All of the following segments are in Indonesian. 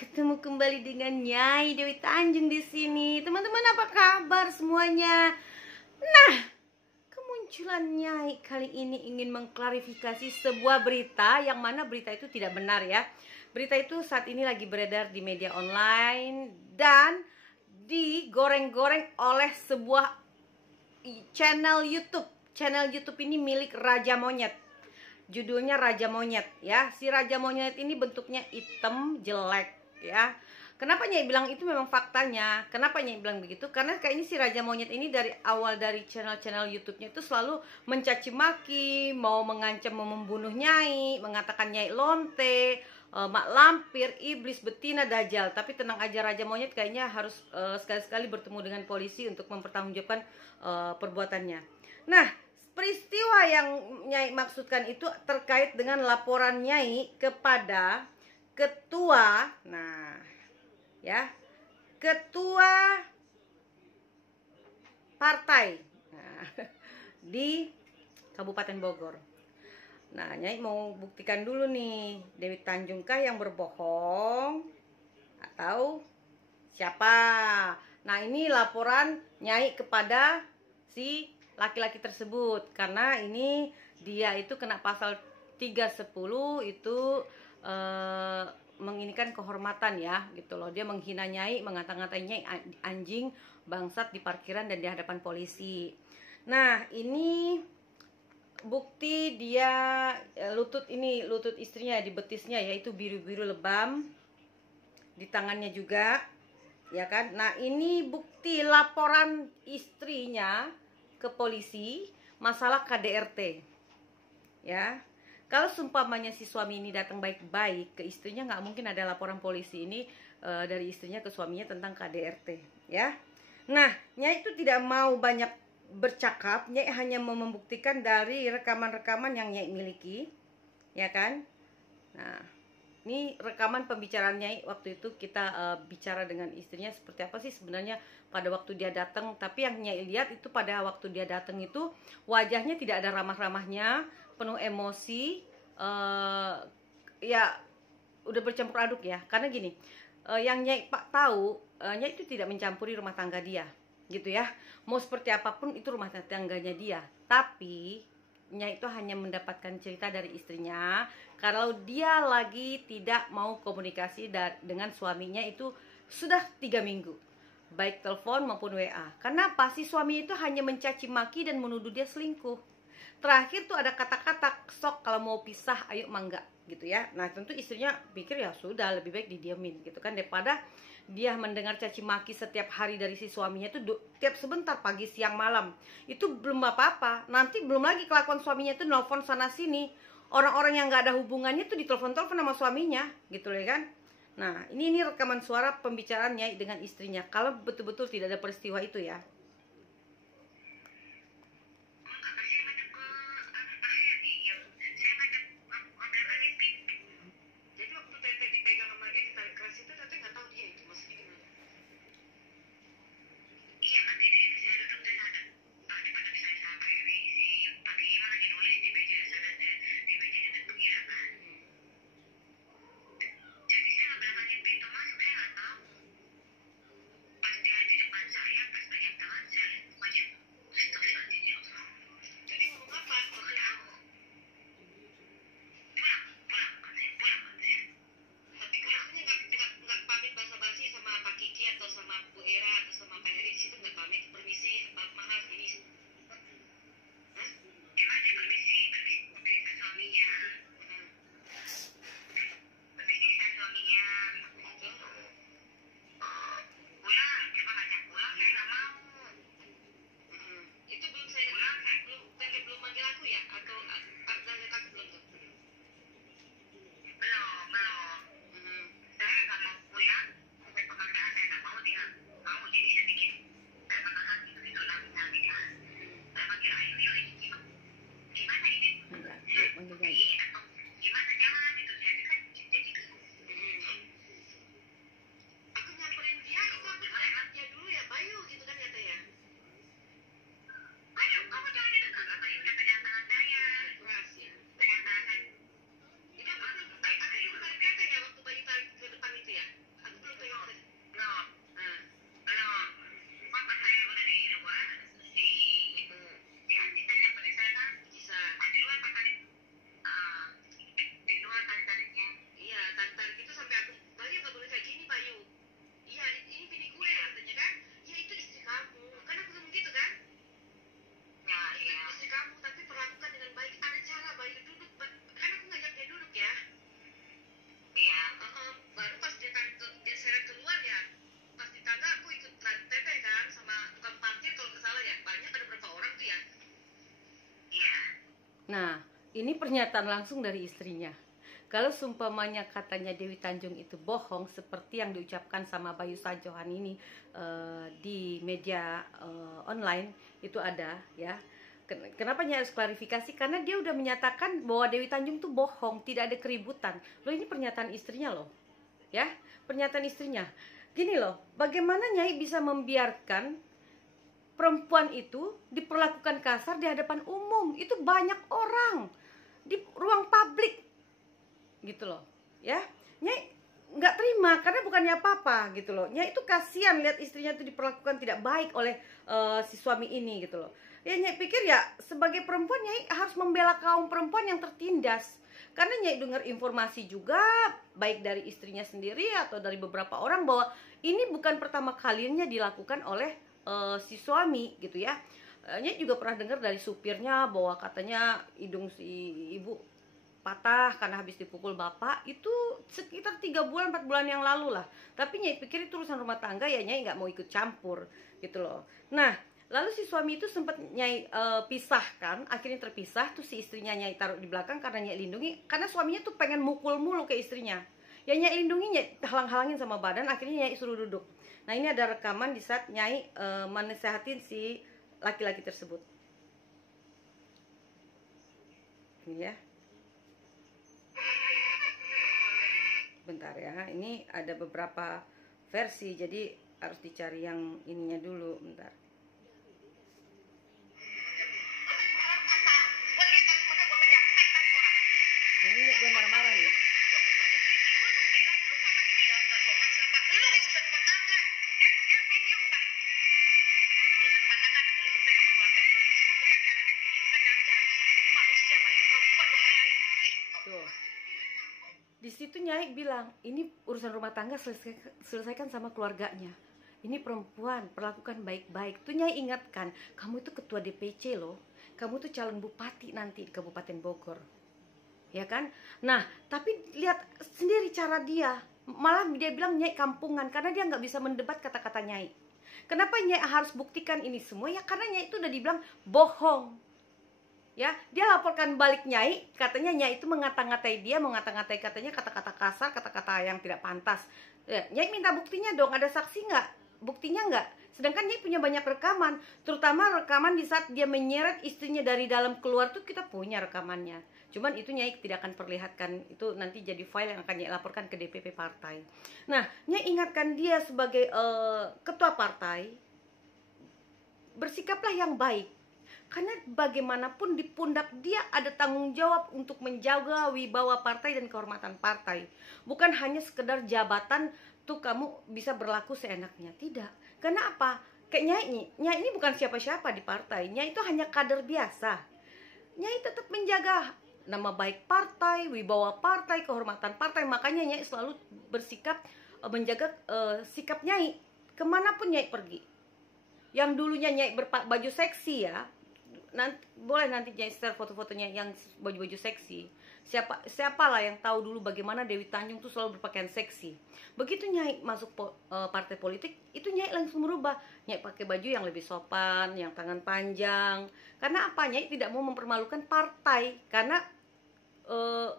Ketemu kembali dengan Nyai Dewi Tanjung di sini. Teman-teman, apa kabar semuanya? Nah, kemunculan Nyai kali ini ingin mengklarifikasi sebuah berita yang mana berita itu tidak benar ya. Berita itu saat ini lagi beredar di media online dan digoreng-goreng oleh sebuah channel YouTube. Channel YouTube ini milik Raja Monyet. Judulnya Raja Monyet ya. Si Raja Monyet ini bentuknya hitam jelek ya. Kenapa Nyai bilang itu memang faktanya? Kenapa Nyai bilang begitu? Karena kayaknya si Raja Monyet ini dari awal dari channel-channel YouTube-nya itu selalu mencaci maki, mau mengancam, mau membunuh Nyai, mengatakan Nyai lonte, mak lampir, iblis, betina, dajjal. Tapi tenang aja, Raja Monyet kayaknya harus sekali-sekali bertemu dengan polisi untuk mempertanggungjawabkan perbuatannya. Nah, peristiwa yang Nyai maksudkan itu terkait dengan laporan Nyai kepada ketua, nah ya, ketua partai di Kabupaten Bogor. Nah, Nyai mau buktikan dulu nih, Dewi Tanjungkah yang berbohong atau siapa? Nah, ini laporan Nyai kepada si laki-laki tersebut, karena ini dia itu kena pasal 310 itu menginikan kehormatan ya gitu loh. Dia menghina Nyai, mengata-ngatain Nyai anjing, bangsat di parkiran dan di hadapan polisi. Nah, ini bukti dia lutut istrinya di betisnya yaitu biru-biru lebam, di tangannya juga ya kan. Nah, ini bukti laporan istrinya ke polisi masalah KDRT ya. Kalau seumpamanya si suami ini datang baik-baik ke istrinya, nggak mungkin ada laporan polisi ini dari istrinya ke suaminya tentang KDRT ya. Nah, Nyai itu tidak mau banyak bercakap, Nyai hanya mau membuktikan dari rekaman-rekaman yang Nyai miliki ya kan. Nah, ini rekaman pembicaraan Nyai waktu itu kita bicara dengan istrinya seperti apa sih sebenarnya pada waktu dia datang. Tapi yang Nyai lihat itu pada waktu dia datang itu wajahnya tidak ada ramah-ramahnya, penuh emosi, ya udah bercampur aduk ya. Karena gini, yang Nyai tahu, Nyai itu tidak mencampuri rumah tangga dia gitu ya. Mau seperti apapun itu rumah tangganya dia. Tapi Nyai itu hanya mendapatkan cerita dari istrinya kalau dia lagi tidak mau komunikasi dengan suaminya itu sudah 3 minggu, baik telepon maupun WA. Karena pasti suami itu hanya mencaci maki dan menuduh dia selingkuh. Terakhir tuh ada kata-kata, sok kalau mau pisah ayo mangga gitu ya. Nah, tentu istrinya pikir ya sudah lebih baik didiamin gitu kan, daripada dia mendengar caci maki setiap hari dari si suaminya itu tiap sebentar, pagi siang malam. Itu belum apa-apa, nanti belum lagi kelakuan suaminya itu nelfon sana sini. Orang-orang yang nggak ada hubungannya tuh ditelepon-telepon sama suaminya gitu loh kan. Nah, ini rekaman suara pembicaraannya dengan istrinya kalau betul-betul tidak ada peristiwa itu ya. ini pernyataan langsung dari istrinya. Kalau seumpamanya katanya Dewi Tanjung itu bohong seperti yang diucapkan sama Bayu Sajohan ini di media online itu ada ya. Kenapa harus klarifikasi? Karena dia udah menyatakan bahwa Dewi Tanjung itu bohong, tidak ada keributan. Loh, ini pernyataan istrinya loh. Ya, pernyataan istrinya. Gini loh, bagaimana Nyai bisa membiarkan perempuan itu diperlakukan kasar di hadapan umum? Itu banyak orang di ruang publik gitu loh, ya. Nyai nggak terima karena bukannya apa-apa gitu loh. Nyai itu kasihan lihat istrinya itu diperlakukan tidak baik oleh si suami ini gitu loh. Ya Nyai pikir ya sebagai perempuan Nyai harus membela kaum perempuan yang tertindas. Karena Nyai dengar informasi juga baik dari istrinya sendiri atau dari beberapa orang bahwa ini bukan pertama kalinya dilakukan oleh si suami gitu ya. Nyai juga pernah dengar dari supirnya bahwa katanya hidung si ibu patah karena habis dipukul bapak, itu sekitar 3 bulan 4 bulan yang lalu lah. Tapi Nyai pikir itu urusan rumah tangga, ya Nyai nggak mau ikut campur gitu loh. Nah lalu si suami itu sempat Nyai pisahkan, akhirnya terpisah. Tuh si istrinya Nyai taruh di belakang karena Nyai lindungi, karena suaminya tuh pengen mukul mulu ke istrinya. Ya Nyai lindungi, Nyai halang-halangin sama badan, akhirnya Nyai suruh duduk. Nah ini ada rekaman di saat Nyai menasehatin si laki-laki tersebut. Ini ya. Bentar ya, ini ada beberapa versi, jadi harus dicari yang ininya dulu, bentar. Nah, ini gue marah-marah nih. Tuh. Di situ Nyai bilang, ini urusan rumah tangga selesaikan sama keluarganya. Ini perempuan, perlakukan baik-baik. Tuh Nyai ingatkan, kamu itu ketua DPC loh. Kamu tuh calon bupati nanti di Kabupaten Bogor. Ya kan? Nah, tapi lihat sendiri cara dia. Malah dia bilang Nyai kampungan karena dia nggak bisa mendebat kata-kata Nyai. Kenapa Nyai harus buktikan ini semua? Ya karena Nyai itu udah dibilang bohong. Ya, dia laporkan balik Nyai, katanya Nyai itu mengata-ngatai dia, mengata-ngatai katanya kata-kata kasar, kata-kata yang tidak pantas. Ya, Nyai minta buktinya dong, ada saksi nggak? Buktinya nggak? Sedangkan Nyai punya banyak rekaman, terutama rekaman di saat dia menyeret istrinya dari dalam keluar tuh kita punya rekamannya. Cuman itu Nyai tidak akan perlihatkan, itu nanti jadi file yang akan Nyai laporkan ke DPP partai. Nah, Nyai ingatkan dia sebagai ketua partai, bersikaplah yang baik. Karena bagaimanapun di pundak dia ada tanggung jawab untuk menjaga wibawa partai dan kehormatan partai. Bukan hanya sekedar jabatan tuh kamu bisa berlaku seenaknya. Tidak. Karena apa? Kayak Nyai ini bukan siapa-siapa di partai. Nyai itu hanya kader biasa. Nyai tetap menjaga nama baik partai, wibawa partai, kehormatan partai. Makanya Nyai selalu bersikap menjaga sikap Nyai kemanapun Nyai pergi. Yang dulunya Nyai berbaju seksi ya, boleh nanti Nyai share foto-fotonya yang baju-baju seksi. Siapalah yang tahu dulu bagaimana Dewi Tanjung tuh selalu berpakaian seksi. Begitu Nyai masuk partai politik, itu Nyai langsung merubah. Nyai pakai baju yang lebih sopan, yang tangan panjang. Karena apa? Nyai tidak mau mempermalukan partai, karena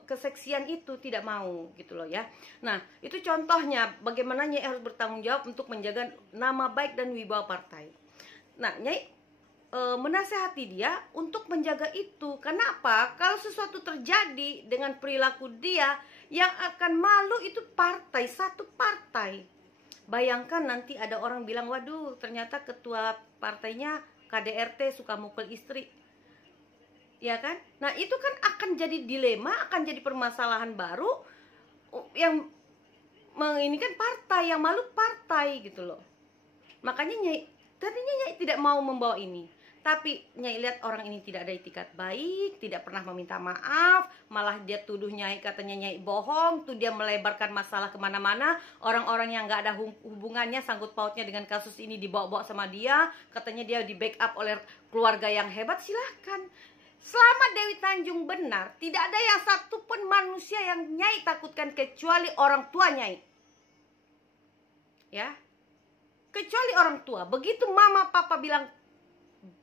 keseksian itu tidak mau gitu loh ya. Nah itu contohnya bagaimana Nyai harus bertanggung jawab untuk menjaga nama baik dan wibawa partai. Nah Nyai menasehati dia untuk menjaga itu. Kenapa? Kalau sesuatu terjadi dengan perilaku dia, yang akan malu itu partai, satu partai. Bayangkan nanti ada orang bilang, waduh ternyata ketua partainya KDRT suka mukul istri, ya kan? Nah itu kan akan jadi dilema, akan jadi permasalahan baru yang menginginkan partai, yang malu partai gitu loh. Makanya tadinya Nyai tidak mau membawa ini. Tapi Nyai lihat orang ini tidak ada itikat baik, tidak pernah meminta maaf, malah dia tuduh Nyai, katanya Nyai bohong, tuh dia melebarkan masalah kemana-mana. Orang-orang yang nggak ada hubungannya, sangkut pautnya dengan kasus ini dibawa-bawa sama dia, katanya dia di backup oleh keluarga yang hebat. Silahkan. Selama Dewi Tanjung benar, tidak ada yang satupun manusia yang Nyai takutkan kecuali orang tua Nyai. Ya, kecuali orang tua. Begitu mama papa bilang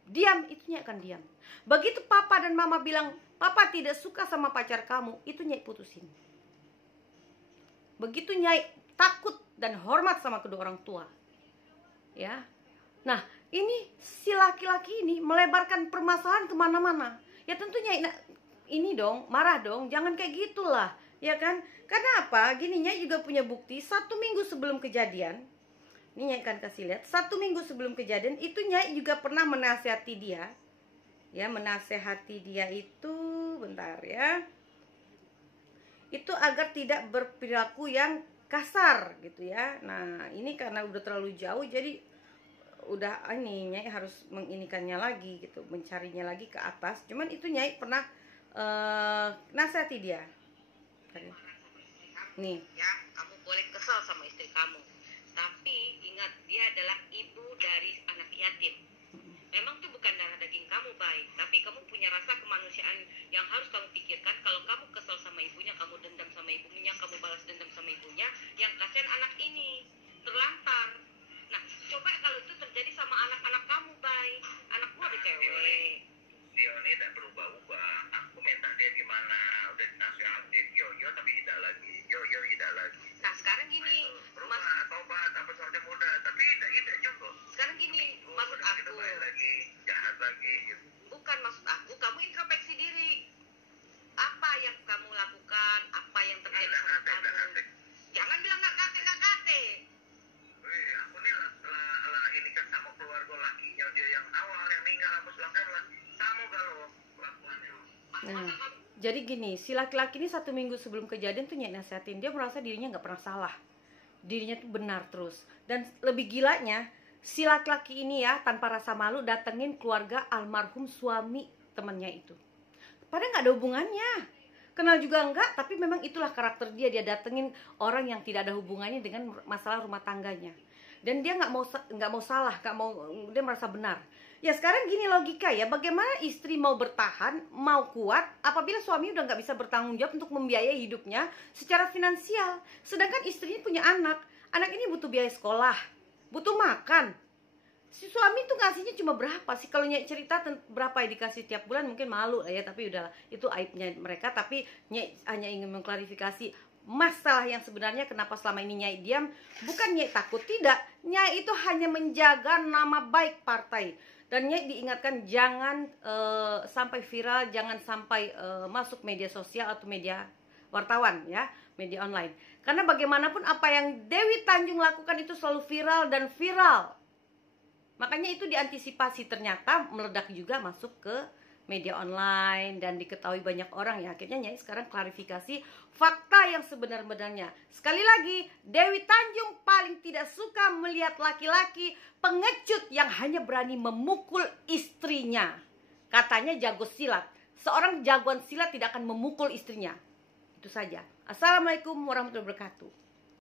diam, itu Nyai akan diam. Begitu papa dan mama bilang papa tidak suka sama pacar kamu, itu Nyai putusin. Begitu Nyai takut dan hormat sama kedua orang tua. Ya. Nah, ini si laki-laki ini melebarkan permasalahan kemana-mana. Ya tentunya ini dong, marah dong, jangan kayak gitulah. Ya kan? Karena apa? Gini, Nyai juga punya bukti 1 minggu sebelum kejadian. Ini Nyai akan kasih lihat, 1 minggu sebelum kejadian itu Nyai juga pernah menasehati dia. Ya, menasehati dia itu, bentar ya, itu agar tidak berperilaku yang kasar gitu ya. Nah, ini karena udah terlalu jauh, jadi udah ini Nyai harus menginikannya lagi gitu, mencarinya lagi ke atas. Cuman itu Nyai pernah nasihati dia. Nih. Ya, kamu boleh kesal sama istri kamu, tapi ingat dia adalah ibu dari anak yatim. Memang tuh bukan darah daging kamu, baik, tapi kamu punya rasa kemanusiaan yang harus kamu pikirkan. Kalau kamu kesal sama ibunya, kamu dendam sama ibunya, kamu balas dendam sama ibunya, yang kasihan anak ini terlantar. Nah, coba kalau itu terjadi sama anak-anak kamu, baik, anak gua ada cewek. Dia ini tidak berubah-ubah. Aku minta dia gimana, udah dinasihatin, yo tapi tidak lagi, yo tidak lagi. Nah, sekarang gini, berubah, tobat, apa saja mudah, tapi tidak cukup. Sekarang gini, maksud aku, baik lagi, jahat lagi. Gitu. Bukan maksud aku, kamu introspeksi diri. Apa yang kamu lakukan, apa yang terjadi sama kamu. Jangan bilang nggak kate. Aku nih lah ini kan sama keluarga lakinya dia yang awal yang meninggal, aku silakan lah. Sama kalau kelakuannya. Nah, jadi gini, si laki-laki ini 1 minggu sebelum kejadian tuh Nyai nasihatin, dia merasa dirinya nggak pernah salah, dirinya tuh benar terus. Dan lebih gilanya, si laki-laki ini ya tanpa rasa malu datengin keluarga almarhum suami temennya itu. Padahal nggak ada hubungannya, kenal juga enggak, tapi memang itulah karakter dia. Dia datengin orang yang tidak ada hubungannya dengan masalah rumah tangganya. Dan dia nggak mau salah, dia merasa benar. Ya sekarang gini logika ya, bagaimana istri mau bertahan, mau kuat apabila suami udah nggak bisa bertanggung jawab untuk membiayai hidupnya secara finansial. Sedangkan istrinya punya anak ini butuh biaya sekolah, butuh makan. Si suami tuh ngasihnya cuma berapa sih? Kalau Nyai cerita berapa ya dikasih tiap bulan mungkin malu ya, tapi udahlah, itu aibnya mereka. Tapi Nyai hanya ingin mengklarifikasi masalah yang sebenarnya kenapa selama ini Nyai diam. Bukan Nyai takut, tidak. Nyai itu hanya menjaga nama baik partai. Dan Nyai diingatkan jangan sampai viral, jangan sampai masuk media sosial atau media wartawan ya, media online. Karena bagaimanapun apa yang Dewi Tanjung lakukan itu selalu viral dan viral. Makanya itu diantisipasi, ternyata meledak juga masuk ke media online dan diketahui banyak orang ya. Akhirnya Nyai sekarang klarifikasi fakta yang sebenar-benarnya. Sekali lagi, Dewi Tanjung paling tidak suka melihat laki-laki pengecut yang hanya berani memukul istrinya. Katanya jago silat. Seorang jagoan silat tidak akan memukul istrinya. Itu saja. Assalamualaikum warahmatullahi wabarakatuh.